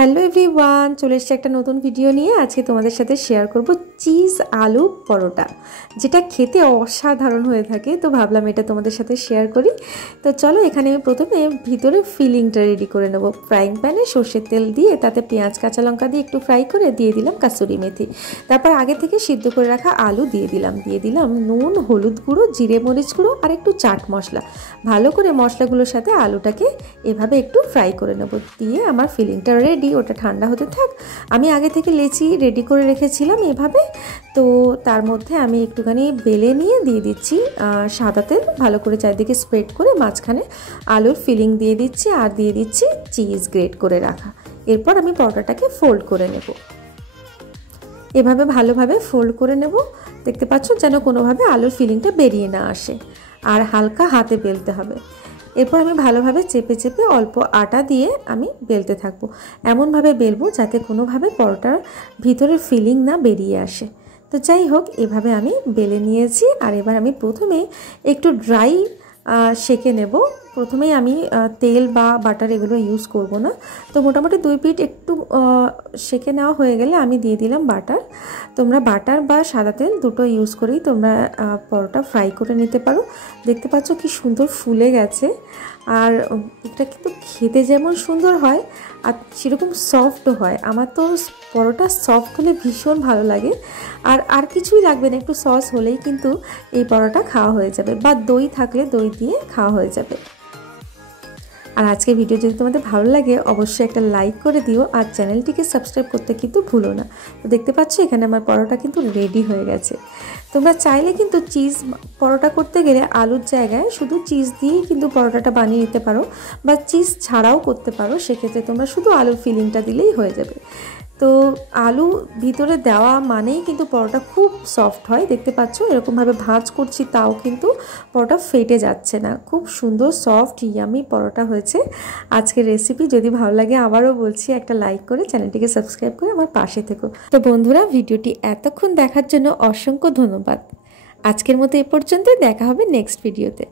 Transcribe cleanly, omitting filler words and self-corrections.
Hello everyone, চলে এসেছি একটা নতুন ভিডিও নিয়ে। আজকে তোমাদের সাথে শেয়ার করব চিজ আলু পরোটা, যেটা খেতে অসাধারণ হয়ে থাকে। তো ভাবলাম এটা তোমাদের সাথে শেয়ার করি। তো চলো, এখানে আমি প্রথমে ভিতরে ফিলিংটা রেডি করে নেব। ফ্রাইং প্যানে সর্ষের তেল দিয়ে তাতে পেঁয়াজ কাঁচা লঙ্কা দিয়ে একটু ফ্রাই করে দিয়ে দিলাম কাসুরি মেথি। তারপর আগে থেকে সিদ্ধ করে রাখা আলু দিয়ে দিলাম নুন, হলুদ গুঁড়ো, জিরে মরিচ গুঁড়ো আর একটু চাট মশলা। ভালো করে মশলাগুলোর সাথে আলুটাকে এভাবে একটু ফ্রাই করে নেব। দিয়ে আমার ফিলিংটা রেডি, ওটা ঠান্ডা হতে থাক। আমি আগে থেকে লেচি রেডি করে রেখেছিলাম এভাবে। তো তার মধ্যে আমি একটুখানি বেলে নিয়ে দিয়ে দিচ্ছি সাদা তেল, ভালো করে চারিদিকে স্প্রেড করে মাঝখানে আলুর ফিলিং দিয়ে দিচ্ছি আর দিয়ে দিচ্ছি চিজ গ্রেট করে রাখা। এরপর আমি পরোটাটাকে ফোল্ড করে নেব। এভাবে ভালোভাবে ফোল্ড করে নেব। দেখতে পাচ্ছ যেন কোনোভাবে আলুর ফিলিংটা বেরিয়ে না আসে, আর হালকা হাতে বেলতে হবে। এরপর আমি ভালোভাবে চেপে চেপে অল্প আটা দিয়ে আমি বেলতে থাকবো। এমনভাবে বেলবো যাতে কোনোভাবে পরোটার ভিতরের ফিলিং না বেরিয়ে আসে। তো যাই হোক, এভাবে আমি বেলে নিয়েছি। আর এবার আমি প্রথমে একটু ড্রাই সেঁকে নেব। প্রথমেই আমি তেল বা বাটার এগুলো ইউজ করব না। তো মোটামুটি 2 পিঠ একটু সেঁকে নেওয়া হয়ে গেলে আমি দিয়ে দিলাম বাটার। তোমরা বাটার বা সাদা তেল দুটো ইউজ করেই তোমরা পরোটা ফ্রাই করে নিতে পারো। দেখতে পাচ্ছ কি সুন্দর ফুলে গেছে। আর এটা কিন্তু খেতে যেমন সুন্দর হয় আর সেরকম সফটও হয়। আমার তো পরোটা সফট হলে ভীষণ ভালো লাগে। আর কিছুই লাগবে না, একটু সস হলেই কিন্তু এই পরোটা খাওয়া হয়ে যাবে, বা দই থাকলে দই দিয়ে খাওয়া হয়ে যাবে। আর আজকের ভিডিও যদি তোমাদের ভালো লাগে অবশ্যই একটা লাইক করে দিও, আর চ্যানেলটিকে সাবস্ক্রাইব করতে কিন্তু ভুলো না। তো দেখতে পাচ্ছ এখানে আমার পরোটা কিন্তু রেডি হয়ে গেছে। তোমরা চাইলে কিন্তু চিজ পরোটা করতে গেলে আলুর জায়গায় শুধু চিজ দিয়েই কিন্তু পরোটাটা বানিয়ে নিতে পারো, বা চিজ ছাড়াও করতে পারো। সেক্ষেত্রে তোমরা শুধু আলুর ফিলিংটা দিলেই হয়ে যাবে। তো আলু ভিতরে দেওয়া মানেই কিন্তু পরোটা খুব সফট হয়। দেখতে পাচ্ছ এরকমভাবে ভাঁজ করছি তাও কিন্তু পরোটা ফেটে যাচ্ছে না। খুব সুন্দর সফট ইয়ামি পরোটা হয়েছে। আজকের রেসিপি যদি ভালো লাগে আবারও বলছি একটা লাইক করে চ্যানেলটিকে সাবস্ক্রাইব করে আমার পাশে থেকো। তো বন্ধুরা, ভিডিওটি এতক্ষণ দেখার জন্য অসংখ্য ধন্যবাদ। আজকের মতো এ পর্যন্তই, দেখা হবে নেক্সট ভিডিওতে।